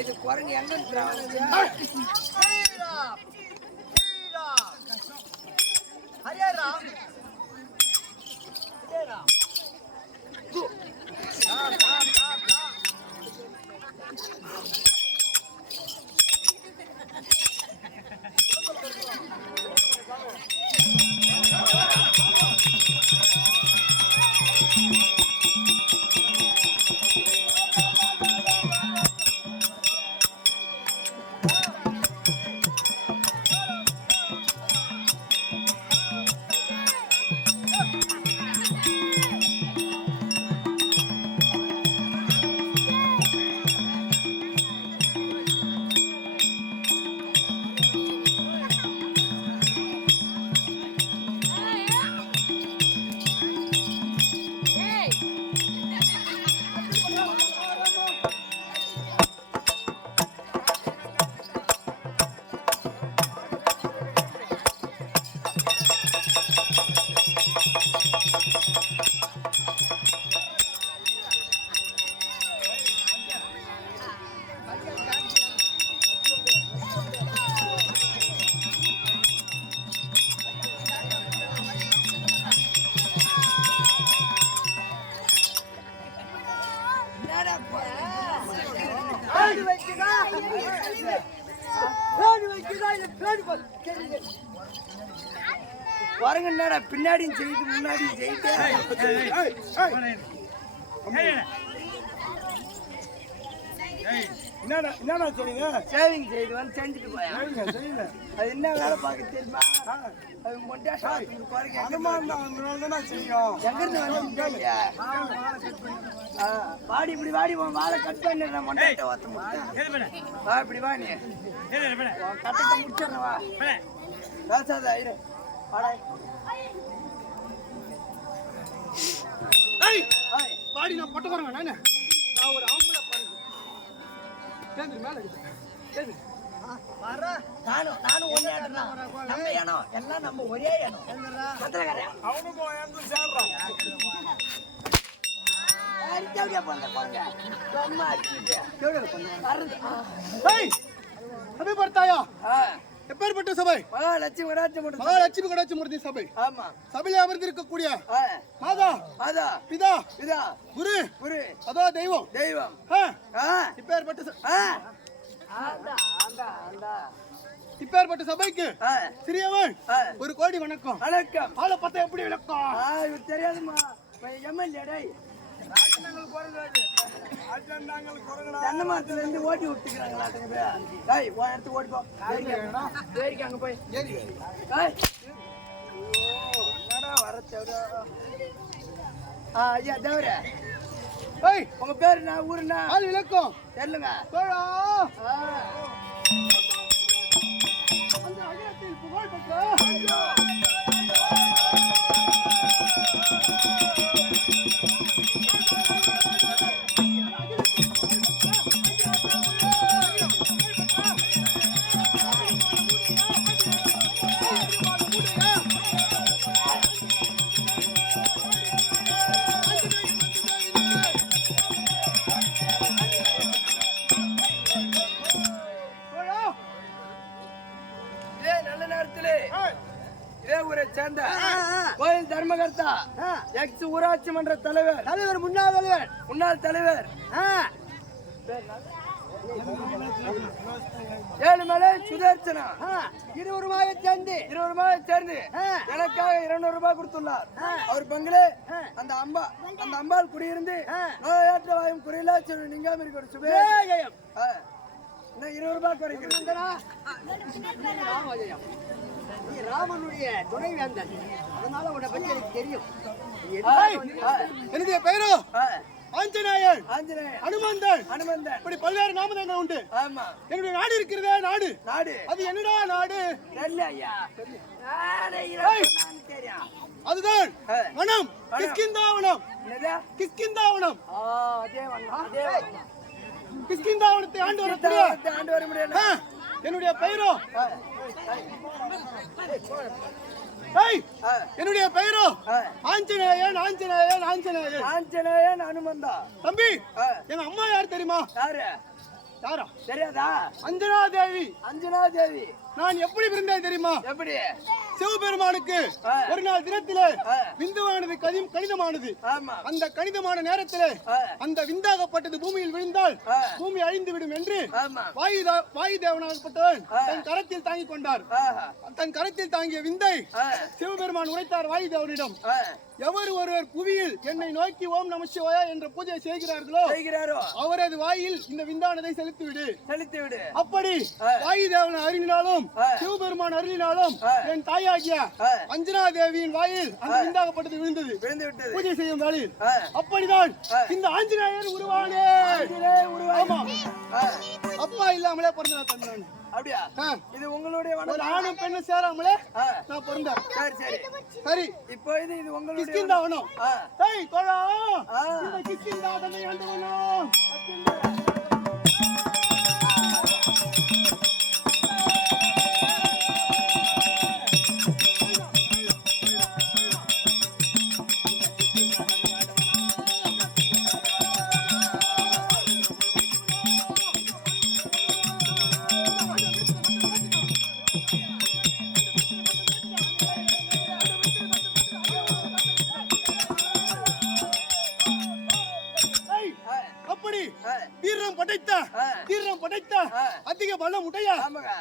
இது குரங்கு எங்க ஹரே ராம் குரங்குடா பின்னாடியும் செய்து முன்னாடியும் செய்து என்னடா சொல்லுங்க சேவிங் செய்து வந்து செஞ்சுட்டு போய் அது என்ன வேலை பார்க்க தெரியுமா அது மொட்டை குரங்கு எங்கிருந்து வந்து வாடி இப்படி வாடி உன் வாழை கட் பண்ண மொட்டை ஓத்த வா இப்படி வா நீ கட்டத்தை முடிச்சிடறேன் வா பேசாத ஐயரு பாடி நான் பொட்ட போறேன் நான் ஒரு ஆம்பளை பாருங்க நானும் ஒரே இடம் நம்ம இடம் எல்லாம் நம்ம ஒரே இடம் எப்பேற்பட்ட சபை? மகாலட்சுமி கடாட்சி மூர்த்தி சபை. சபையில அமர்ந்திருக்கக்கூடிய மாதா பிதா குரு அதோ தெய்வம் இப்பேற்பட்ட சபைக்கு சிறியவன் ஒரு கோடி வணக்கம். ஆளை பார்த்தா எப்படி விளக்கம் தெரியாதுமா தென்னமரத்துல இருந்து ஓட்டி விட்டுக்கிறாங்களா ஓடி போ அங்க போய் வர ஐயா தேவர உங்க பேரு நான் ஊருண்ணா ஆள் விளக்கம் தெரியலுங்க கோயில் தர்மகர்த்தா எக்ஸ் ஊராட்சி மன்ற தலைவர் முன்னாள் தலைவர் ஏழுமலை சுதர்சனா 20 ரூபாயை சேர்ந்து எனக்காக 200 ரூபாய் கொடுத்துள்ளார். அவர் பங்களே அந்த அம்பாள் குடியிருந்து நோயாற்ற வாயும் குறையிலா சொல்லி நீங்க ஒரு சுபே 20 ரூபாய் குறைக்கிறேன். ராமனுடைய துணை வேந்தன், அதனால உன்னை பத்தி எனக்கு தெரியும். என்னுடைய பெயரோ ஆஞ்சநேயன், அனுமந்தன், இப்படி பல்வேறு நாமதங்கள் உண்டு. என்னுடைய நாடு இருக்கிறதே நாடு அது என்னடா நாடு? அதுதான் வனம், கிஷ்கிந்தாவனம். கிஷ்கிந்தாவனத்தை ஆண்டு வர முடியாது. என்னுடைய பெயரோ ஆஞ்சநேயன் அனுமந்தா. தம்பி, எங்க அம்மா யார் தெரியுமா? யாரா தெரியாதா? அஞ்சனா தேவி. அஞ்சனா தேவி. நான் எப்படி பிறந்தேன் தெரியுமா? எப்படி? சிவபெருமானுக்கு ஒரு நாள் தினத்திலே விந்துவானது கணிதமானது. அந்த கணிதமான நேரத்திலே அந்த விந்தாகப்பட்டது பூமியில் விழுந்தால் பூமி அழிந்து விடும் என்று வாயு தேவனாகப்பட்டவன் தன் கரத்தில் தாங்கிக் கொண்டார். தன் கரத்தில் தாங்கிய விந்தை சிவபெருமான் உரைத்தார் வாயு தேவனிடம், எவர் ஒருவர் புவியில் என்னை நோக்கி ஓம் நம சிவாய என்ற பூஜை செய்கிறார்களோ அவரது வாயில் இந்த விந்தானதை செலுத்திவிடு. அப்படி வாயு தேவன் அருளினாலும் சிவபெருமான் அருளினாலும் என் தாயாகிய அஞ்சனா தேவியின் வாயில் அந்த விந்தாகப்பட்டது விழுந்து விட்டது பூஜை செய்யும் வேளையில். அப்படிதான் இந்த ஆஞ்சநேயர் உருவானே. அப்பா இல்லாமலே பிறந்த. அப்படியா? இது உங்களுடைய ஒரு ஆணும் பெண்ணும் சேராமலே நான் பிறந்தேன். சரி சரி. இப்போ இது உங்களுடைய கிஷ்கிந்தா வனம். டேய் தோழா, இந்த கிஷ்கிந்தா தன்னை ஆண்டவனம். தீரம் படைத்த அதிக பலம் உடைய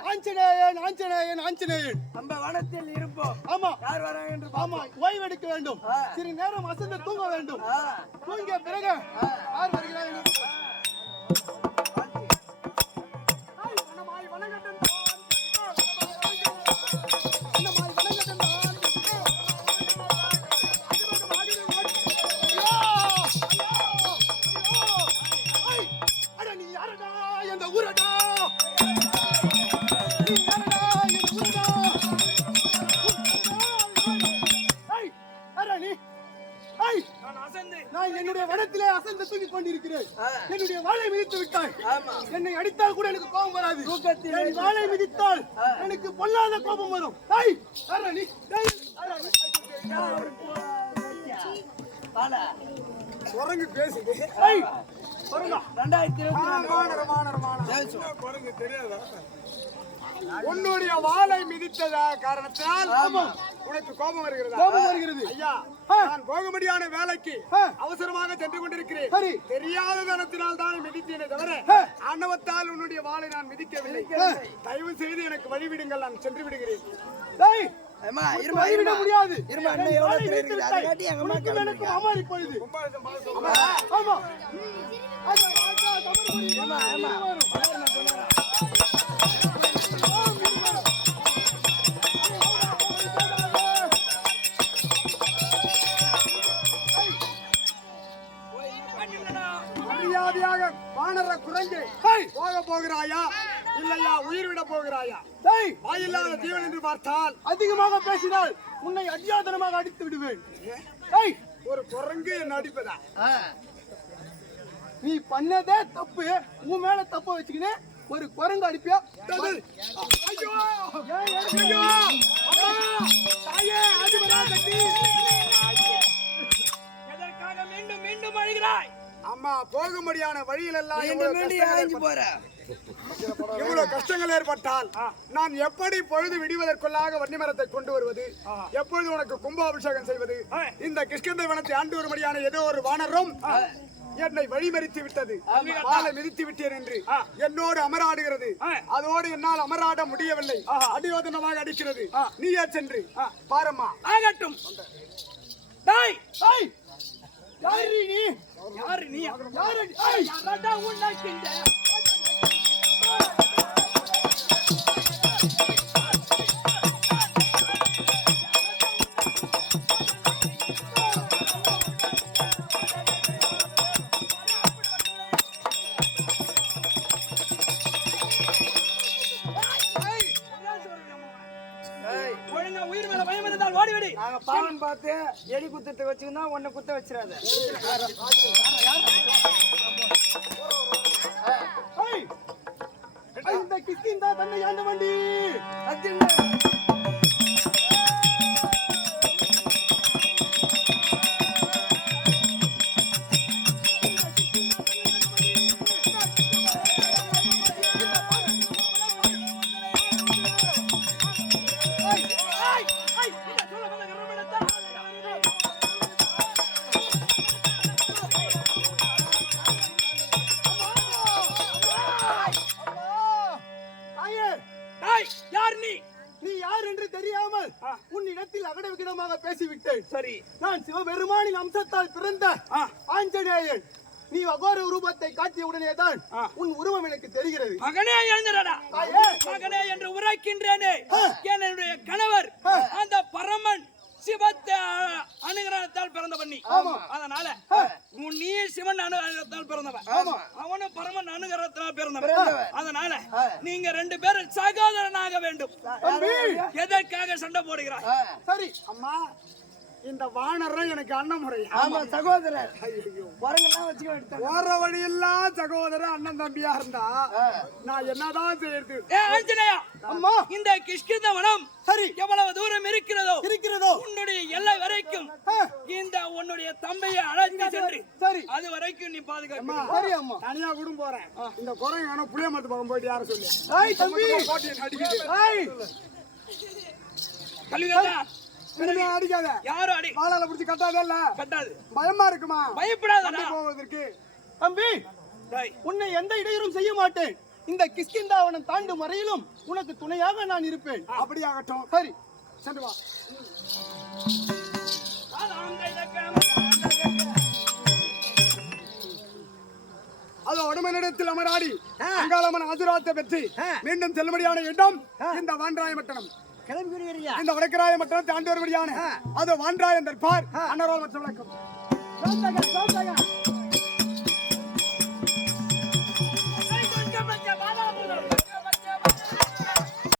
ஆஞ்சநேயன் ஆஞ்சநேயன் ஆஞ்சநேயன் நம்ம வனத்தில் இருப்போம். ஆமா, யார் வராங்க என்று ஆமா ஓய்வெடுக்க வேண்டும். சிறு நேரம் அசந்து தூங்க வேண்டும். தூங்கிய பிறகு யார் வருகிறார்கள்? நான் என்னுடைய வனத்திலே அசந்து தூங்கிக் கொண்டிருக்கிறேன். என்னுடைய வாளை மிதித்து விட்டாய். என்னை அடித்தால் கூட எனக்கு கோபம் வராது. என் வாளை மிதித்தால் எனக்கு பொல்லாத கோபம் வரும். குரங்கு பேசுது. உன்னுடைய வாளை மிதித்ததா காரணத்தால் உனக்கு கோபம் வருகிறது. கோபம் வருகிறது. ஐயா, நான் போகும்படியான வேலைக்கு அவசரமாக சென்று கொண்டிருக்கிறேன். தெரியாத தனத்தினால் தான் மிதித்தேனே தவிர ஆணவத்தால் உன்னுடைய வாளை நான் மிதிக்கவில்லை. தயவு செய்து எனக்கு வழிவிடுங்கள், நான் சென்று விடுகிறேன். வழிவிட முடியாது. எனக்கு அம்மா இப்பொழுது ஆமா மரியாதையாக வானர குரங்கு போக போகிறாயா இல்லையா உயிர் விட போகிறாயா? வாயில்லாத ஜீவன் என்று பார்த்தால் அதிகமாக பேசினால் உன்னை அடியாதனமாக அடித்து விடுவேன். ஒரு குரங்கு என்ன அடிப்பதா? நீ பண்ணதே தப்பு. உன் மேல தப்ப வச்சுக்கினே ஒரு குரங்கு அடிப்பியா? மீண்டும் மீண்டும் அழுகிறாய். அம்மா, போகும்படியான வழியில் எல்லாம் இவ்வளவு கஷ்டங்கள் ஏற்பட்டால் நான் எப்படி பொழுது விடுவதற்குள்ளாக வன்னிமரத்தை கொண்டு வருவது, எப்பொழுது உனக்கு கும்பாபிஷேகம் செய்வது? இந்த கிஷ்கிந்தை வனத்தை ஆண்டு வரும்படியான ஏதோ ஒரு வானரும் என்னை வழிமறித்து விட்டது. வாளை மிதித்து விட்டேன் என்று என்னோடு அமராடுகிறது. அதோடு என்னால் அமராட முடியவில்லை. அடியோதனமாக அடிக்கிறது. நீயே சென்று பாரம்மா. ஆகட்டும். யாரு நீ? யாரு நீ? யாரடா உனக்கிந்த? உயிர் மேல பயம் இருந்தால் ஓடிவிடு. நாங்க பாவம் பார்த்து எலி குத்தத்தை வச்சுக்கினா உன்னை குத்த வச்சிடாத. இந்த கிஷ்கிந்தா தன்னை ஆண்ட வண்டி. வார்த்தையில் அகட விகிதமாக பேசிவிட்டேன். சரி, நான் சிவபெருமானின் அம்சத்தால் பிறந்த ஆஞ்சநேயன். நீ அகோர ரூபத்தை காட்டிய உடனேதான் உன் உருவம் எனக்கு தெரிகிறது. மகனே எழுந்திரடா. மகனே என்று உரைக்கின்றேனே, என்னுடைய கணவர் அந்த பரமன் சிவத்தை அனுகிரகத்தால் பிறந்தவன் நீ. அதனால நீ சிவன் அனுகிரகத்தால் பிறந்தவன், அவனும் பரமன் அனுகிரகத்தால் பிறந்தவன். அதனால நீங்க 2 பேரும் சகோதரனாக வேண்டும். எதற்காக சண்டை போடுகிறாய்? சரி அம்மா, இந்த வானரம் எனக்கு அண்ணன் முறை. ஆமா சகோதரர். வரங்கெல்லாம் வச்சுக்க எடுத்தாங்க. போற வழியெல்லாம் சகோதரன் அண்ணன் தம்பியா இருந்தா நான் என்னதான் செய்யறது? ஆஞ்சநேயா, அம்மா, இந்த கிஷ்கிந்த வனம் சரி எவ்வளவு தூரம் இருக்கிறதோ உன்னுடைய எல்லை வரைக்கும் இந்த உன்னுடைய தம்பியை அழைத்து சென்று சரி அது வரைக்கும் நீ பாதுகாக்க. சரி அம்மா, தனியா கூட போறேன். இந்த குரங்கு வேணா புளிய மரத்து பக்கம் போயிட்டு யாரும் சொல்லு. ஏய் தம்பி, ஏய் கல்வியா அடிக்காத. யாரும் அடி வாளால புடிச்சு கட்டாதே. இல்ல கட்டாது. பயமா இருக்குமா? பயப்படாதடா போவதற்கு. தம்பி, உன்னை எந்த இடையூறும் செய்ய மாட்டேன். இந்த கிஷ்கிந்தாவனம் தாண்டும் வரையிலும் உனக்கு துணையாக நான் இருப்பேன். அப்படியாகட்டும். சரி, சென்று வா. அது உடமனிடத்தில் அமராடி அங்காளம்மன் ஆசீர்வாதத்தை பெற்று மீண்டும் செல்லுபடியான இடம் இந்த வான்ராயமட்டணம். இந்த வடக்கராய மட்டணம் தாண்டி வரும்படியான அது வான்ராயந்தர் பார் அன்னரோல் மற்றும் வழக்கம்.